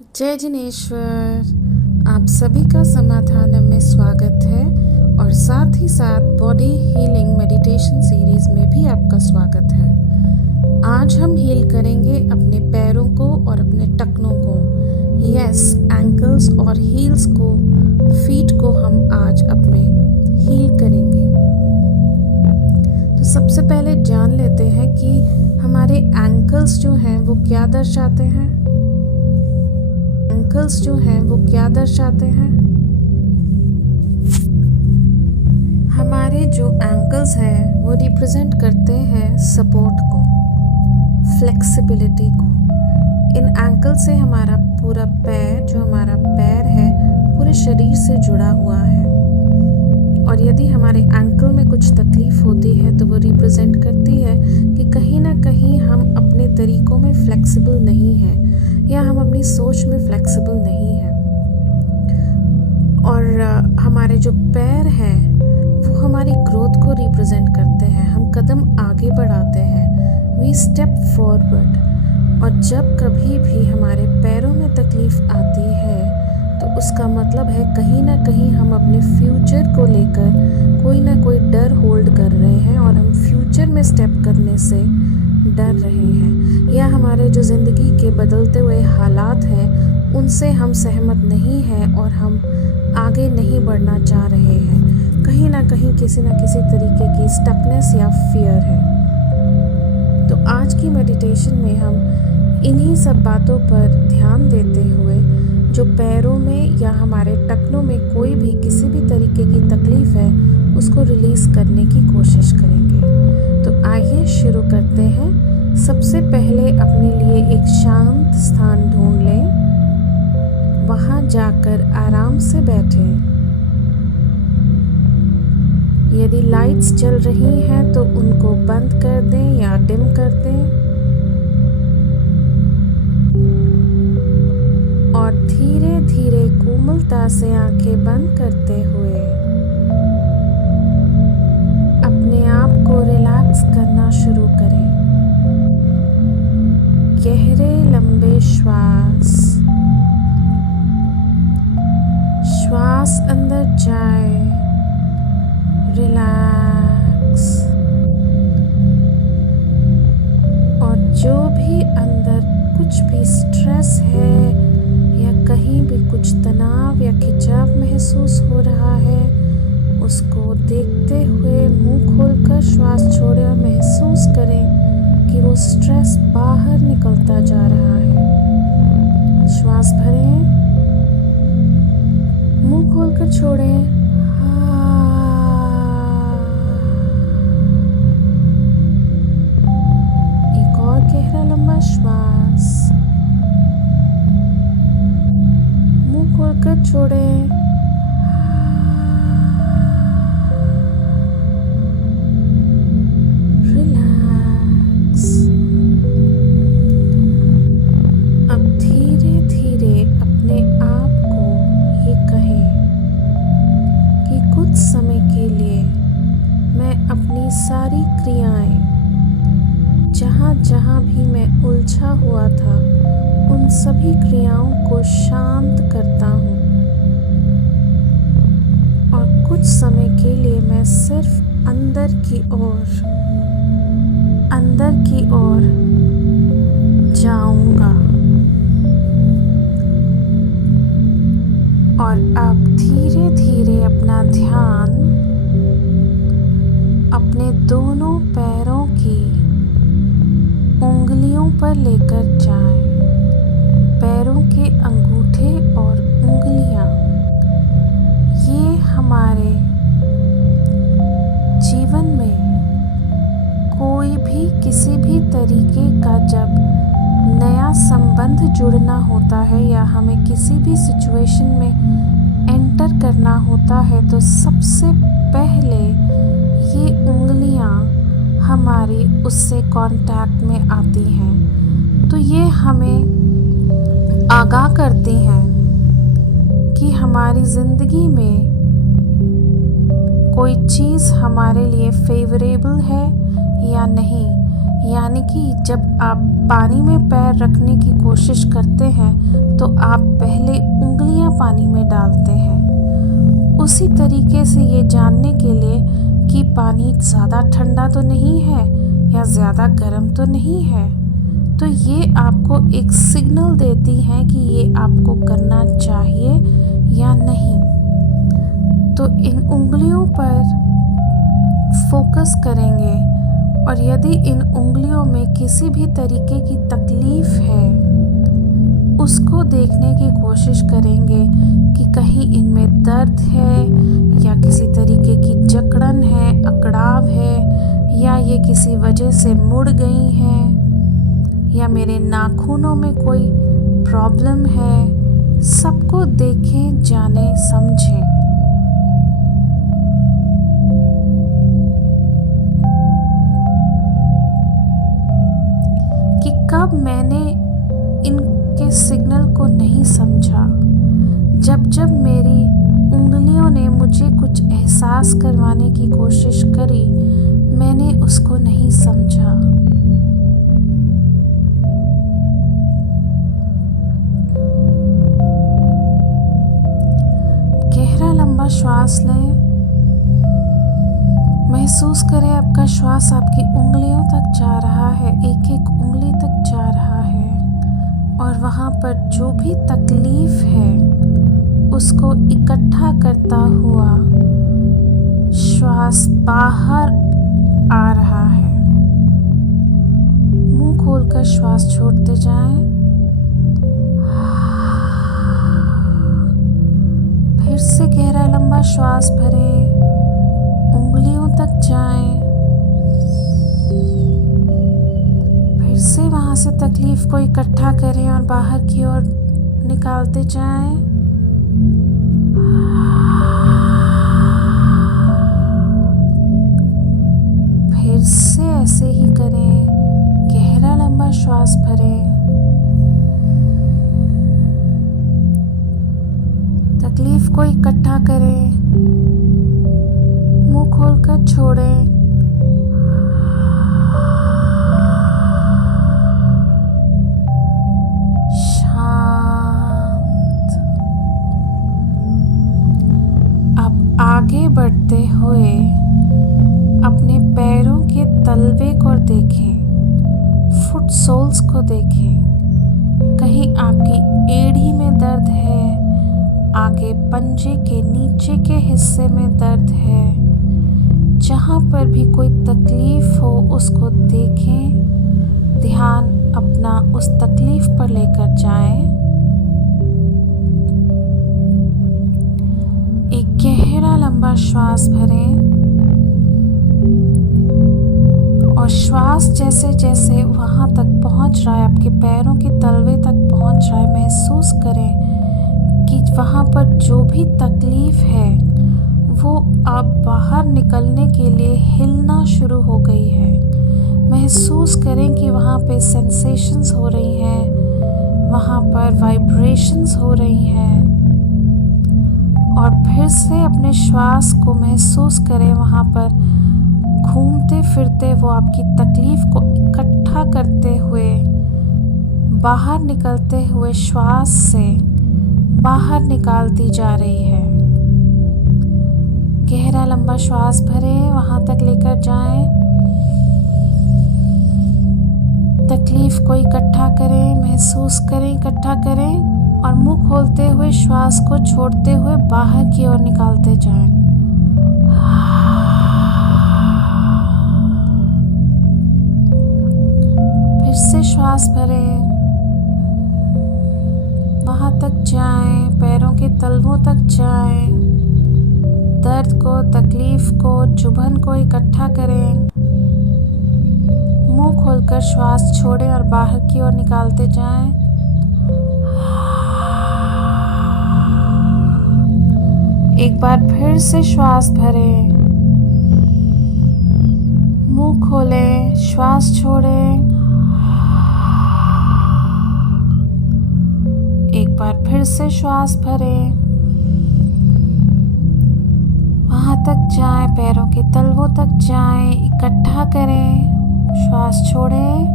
जय जिनेश्वर। आप सभी का समाधान में स्वागत है और साथ ही साथ बॉडी हीलिंग मेडिटेशन सीरीज में भी आपका स्वागत है। आज हम हील करेंगे अपने पैरों को और अपने टखनों को। यस, एंकल्स और हील्स को, फीट को हम आज अपने हील करेंगे। तो सबसे पहले जान लेते हैं कि हमारे एंकल्स जो हैं वो क्या दर्शाते हैं। एंकल्स जो हैं वो क्या दर्शाते हैं। हमारे जो एंकल्स हैं वो रिप्रेजेंट करते हैं सपोर्ट को, फ्लेक्सिबिलिटी को। इन एंकल से हमारा पूरा पैर, जो हमारा पैर है, पूरे शरीर से जुड़ा हुआ है। और यदि हमारे एंकल में कुछ तकलीफ होती है तो वो रिप्रेजेंट करती है कि कहीं ना कहीं हम अपने तरीकों में फ्लेक्सिबल नहीं हैं या हम अपनी सोच में फ्लेक्सिबल नहीं हैं। और हमारे जो पैर हैं वो हमारी ग्रोथ को रिप्रेजेंट करते हैं। हम कदम आगे बढ़ाते हैं, वी स्टेप फॉरवर्ड। और जब कभी भी हमारे पैरों में तकलीफ आती है तो उसका मतलब है कहीं ना कहीं हम अपने फ्यूचर को लेकर कोई ना कोई डर होल्ड कर रहे हैं और हम फ्यूचर में स्टेप करने से डर रहे हैं, या हमारे जो ज़िंदगी के बदलते हुए हालात हैं उनसे हम सहमत नहीं हैं और हम आगे नहीं बढ़ना चाह रहे हैं। कहीं ना कहीं किसी न किसी तरीके की स्टकनेस या फियर है। तो आज की मेडिटेशन में हम इन्हीं सब बातों पर ध्यान देते हुए जो पैरों में या हमारे टखनों में कोई भी किसी भी तरीके की तकलीफ़ है उसको रिलीज़ करने की कोशिश करेंगे। तो आइए शुरू करते हैं। सबसे पहले अपने लिए एक शांत स्थान ढूंढ लें, वहाँ जाकर आराम से बैठें। यदि लाइट्स जल रही हैं तो उनको बंद कर दें या डिम कर दें। और धीरे धीरे कोमलता से आंखें बंद करते हुए अपने आप को रिलैक्स करना शुरू करें। गहरे लंबे श्वास अंदर जाए, रिलैक्स। और जो भी अंदर कुछ भी स्ट्रेस है या कहीं भी कुछ तनाव या खिंचाव महसूस हो रहा है उसको देखते हुए मुंह खोलकर श्वास छोड़ें और महसूस करें कि वो स्ट्रेस बाहर निकलता जा रहा है। श्वास भरें, मुंह खोलकर छोड़ें। एक और गहरा लंबा श्वास, मुंह खोलकर छोड़ें। सारी क्रियाएं, जहाँ भी मैं उलझा हुआ था, उन सभी क्रियाओं को शांत करता हूँ। और कुछ समय के लिए मैं सिर्फ अंदर की ओर जाऊंगा। और अब धीरे धीरे अपना ध्यान अपने दोनों पैरों की उंगलियों पर लेकर जाएं। पैरों के अंगूठे और उंगलियां, ये हमारे जीवन में कोई भी किसी भी तरीके का जब नया संबंध जुड़ना होता है या हमें किसी भी सिचुएशन में एंटर करना होता है तो सबसे पहले ये उंगलियां हमारी उससे कांटेक्ट में आती हैं। तो ये हमें आगाह करती हैं कि हमारी ज़िंदगी में कोई चीज़ हमारे लिए फेवरेबल है या नहीं, यानी कि जब आप पानी में पैर रखने की कोशिश करते हैं तो आप पहले उंगलियां पानी में डालते हैं। उसी तरीके से ये जानने के लिए कि पानी ज़्यादा ठंडा तो नहीं है या ज़्यादा गर्म तो नहीं है, तो ये आपको एक सिग्नल देती हैं कि ये आपको करना चाहिए या नहीं। तो इन उंगलियों पर फोकस करेंगे और यदि इन उंगलियों में किसी भी तरीके की तकलीफ़ है उसको देखने की कोशिश करेंगे कि कहीं इनमें दर्द है या किसी तरीके की जकड़न है, अकड़ाव है, या ये किसी वजह से मुड़ गई हैं, या मेरे नाखूनों में कोई प्रॉब्लम है। सबको देखें, जानें, समझें। कि कब मैंने इनके सिग्नल को नहीं समझा, जब मेरी उंगलियों ने मुझे कुछ एहसास करवाने की कोशिश करी, मैंने उसको नहीं समझा। गहरा लंबा श्वास लें। महसूस करें आपका श्वास आपकी उंगलियों तक जा रहा है, एक एक उंगली तक जा रहा है, और वहाँ पर जो भी तकलीफ है उसको इकट्ठा करता हुआ श्वास बाहर आ रहा है। मुंह खोलकर श्वास छोड़ते जाएं। फिर से गहरा लंबा श्वास भरें, उंगलियों तक जाएं। फिर से वहां से तकलीफ को इकट्ठा करें और बाहर की ओर निकालते जाएं। फिर से ऐसे ही करें, गहरा लंबा श्वास भरें, तकलीफ को इकट्ठा करें, मुंह खोलकर छोड़ें। शांत। अब आगे बढ़ते हुए अपने पैरों के तलवे को देखें, फुट सोल्स को देखें। कहीं आपकी एड़ी में दर्द है, आगे पंजे के नीचे के हिस्से में दर्द है। जहाँ पर भी कोई तकलीफ हो उसको देखें, ध्यान अपना उस तकलीफ पर लेकर जाएं। एक गहरा लंबा श्वास भरें और श्वास जैसे जैसे वहाँ तक पहुँच रहा है, आपके पैरों के तलवे तक पहुँच रहा है, महसूस करें कि वहाँ पर जो भी तकलीफ है वो अब बाहर निकलने के लिए हिलना शुरू हो गई है। महसूस करें कि वहाँ पे सेंसेशंस हो रही हैं, वहाँ पर वाइब्रेशंस हो रही हैं, और फिर से अपने श्वास को महसूस करें वहाँ पर घूमते फिरते वो आपकी तकलीफ को इकट्ठा करते हुए बाहर निकलते हुए श्वास से बाहर निकालती जा रही है। गहरा लंबा श्वास भरें, वहां तक लेकर जाएं। तकलीफ को इकट्ठा करें, महसूस करें, इकट्ठा करें और मुंह खोलते हुए श्वास को छोड़ते हुए बाहर की ओर निकालते जाएं। फिर से श्वास भरें, वहां तक जाएं, पैरों के तलवों तक जाएं। दर्द को, तकलीफ को, चुभन को इकट्ठा करें। मुंह खोलकर श्वास छोड़ें और बाहर की ओर निकालते जाएं। एक बार फिर से श्वास भरें, मुंह खोलें, श्वास छोड़ें। एक बार फिर से श्वास भरें, वहां तक जाएं, पैरों के तलवों तक जाएं, इकट्ठा करें, श्वास छोड़ें,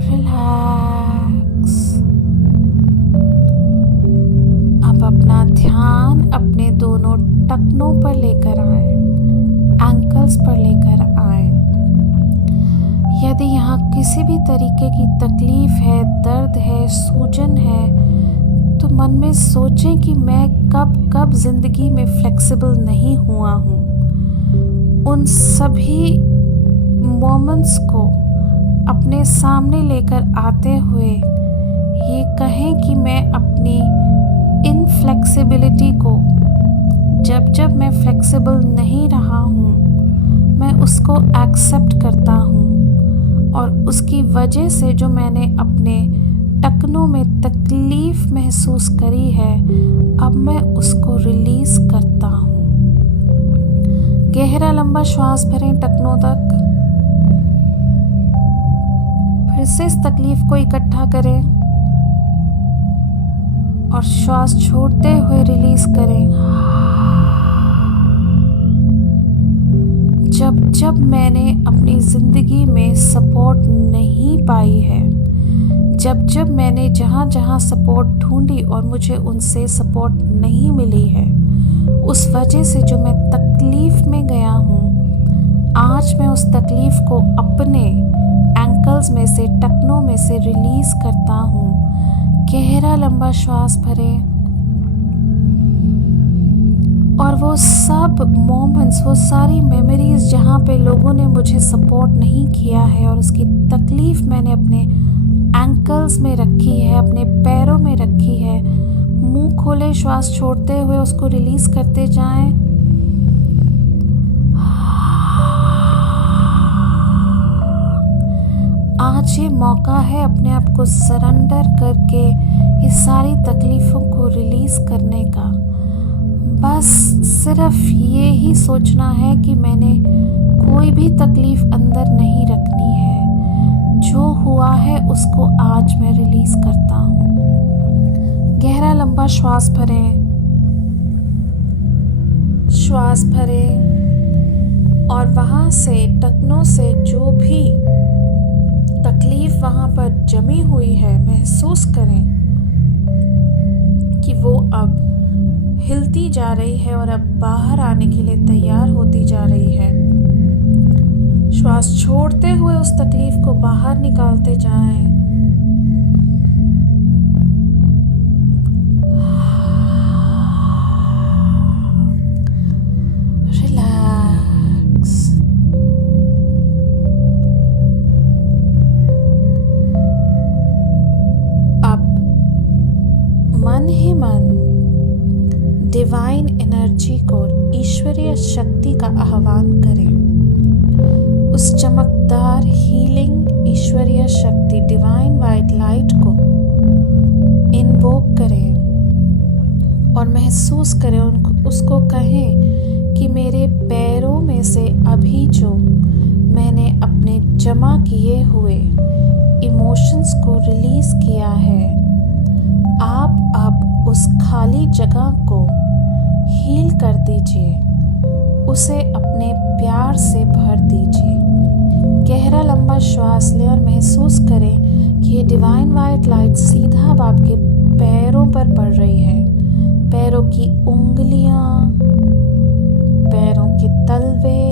रिलैक्स। अब अपना ध्यान अपने दोनों टखनों पर लेकर आए, एंकल्स पर लेकर आए। यदि यहाँ किसी भी तरीके की तकलीफ है, दर्द है, सूजन है, तो मन में सोचें कि मैं कब कब जिंदगी में फ्लेक्सिबल नहीं हुआ हूँ। उन सभी मोमेंट्स को अपने सामने लेकर आते हुए ये कहें कि मैं अपनी इनफ्लेक्सिबिलिटी को, जब जब मैं फ्लेक्सिबल नहीं रहा हूँ, मैं उसको एक्सेप्ट करता हूँ और उसकी वजह से जो मैंने अपने टखनों में तकलीफ महसूस करी है, अब मैं उसको रिलीज करता हूँ। गहरा लंबा श्वास भरें टखनों तक। फिर से इस तकलीफ को इकट्ठा करें और श्वास छोड़ते हुए रिलीज करें। जब जब मैंने अपनी ज़िंदगी में सपोर्ट नहीं पाई है, जब जब मैंने जहाँ जहाँ सपोर्ट ढूंढी और मुझे उनसे सपोर्ट नहीं मिली है, उस वजह से जो मैं तकलीफ़ में गया हूँ, आज मैं उस तकलीफ़ को अपने एंकल्स में से, टखनों में से रिलीज़ करता हूँ। गहरा लंबा श्वास भरें और वो सब मोमेंट्स, वो सारी मेमोरीज जहाँ पे लोगों ने मुझे सपोर्ट नहीं किया है और उसकी तकलीफ़ मैंने अपने एंकल्स में रखी है, अपने पैरों में रखी है, मुंह खोले श्वास छोड़ते हुए उसको रिलीज़ करते जाएं। आज ये मौका है अपने आप को सरेंडर करके ये सारी तकलीफ़ों को रिलीज़ करने का। बस सिर्फ ये ही सोचना है कि मैंने कोई भी तकलीफ़ अंदर नहीं रखनी है, जो हुआ है उसको आज मैं रिलीज़ करता हूँ। गहरा लंबा श्वास भरें, श्वास भरें और वहाँ से टखनों से जो भी तकलीफ़ वहाँ पर जमी हुई है, महसूस करें कि वो अब हिलती जा रही है और अब बाहर आने के लिए तैयार होती जा रही है। श्वास छोड़ते हुए उस तकलीफ को बाहर निकालते जाएं। रिलैक्स। अब मन ही मन डिवाइन एनर्जी को, ईश्वरीय शक्ति का आह्वान करें। उस चमकदार हीलिंग ईश्वरीय शक्ति, डिवाइन वाइट लाइट को इन्वोक करें और महसूस करें, उसको कहें कि मेरे पैरों में से अभी जो मैंने अपने जमा किए हुए इमोशंस को रिलीज़ किया है, आप अब उस खाली जगह को हील कर दीजिए, उसे अपने प्यार से भर दीजिए। गहरा लंबा श्वास लें और महसूस करें कि ये डिवाइन वाइट लाइट सीधा अब आपके पैरों पर पड़ रही है। पैरों की उंगलियां, पैरों के तलवे,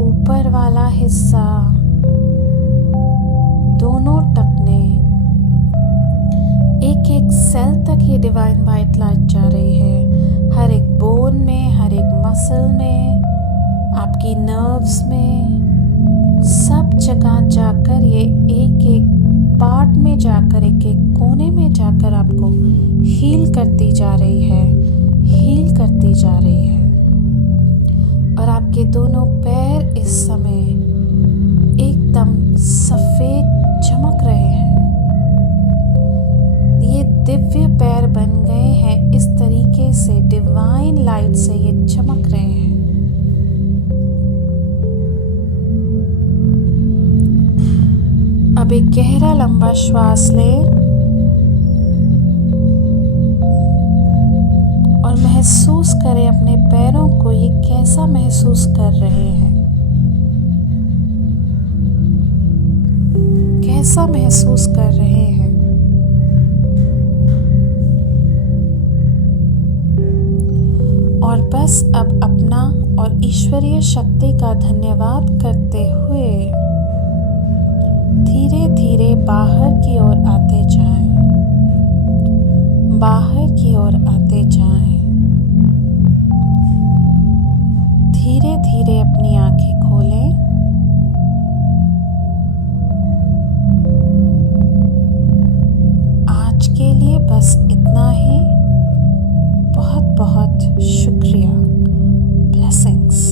ऊपर वाला हिस्सा, दोनों टखने, एक एक सेल तक ये डिवाइन वाइट लाइट जा रही है। हर एक बोन में, हर एक मसल में, आपकी नर्व्स में, सब जगह जाकर ये एक एक पार्ट में जाकर, एक एक कोने में जाकर आपको हील करती जा रही है, हील करती जा रही है। और आपके दोनों पैर इस समय एकदम सफ़ेद चमक रहे हैं। ये दिव्य पैर बन गए हैं, इस तरीके से डिवाइन लाइट से ये चमक रहे हैं। अब एक गहरा लंबा श्वास लें और महसूस करें अपने पैरों को कैसा महसूस कर रहे हैं? कैसा महसूस कर रहे हैं? और बस अब अपना और ईश्वरीय शक्ति का धन्यवाद करते हुए धीरे धीरे बाहर की ओर आते जाएं। बाहर की ओर आते जाएं। धीरे धीरे अपनी आंखें खोलें। आज के लिए बस इतना ही। बहुत बहुत शुक्रिया। ब्लेसिंग्स।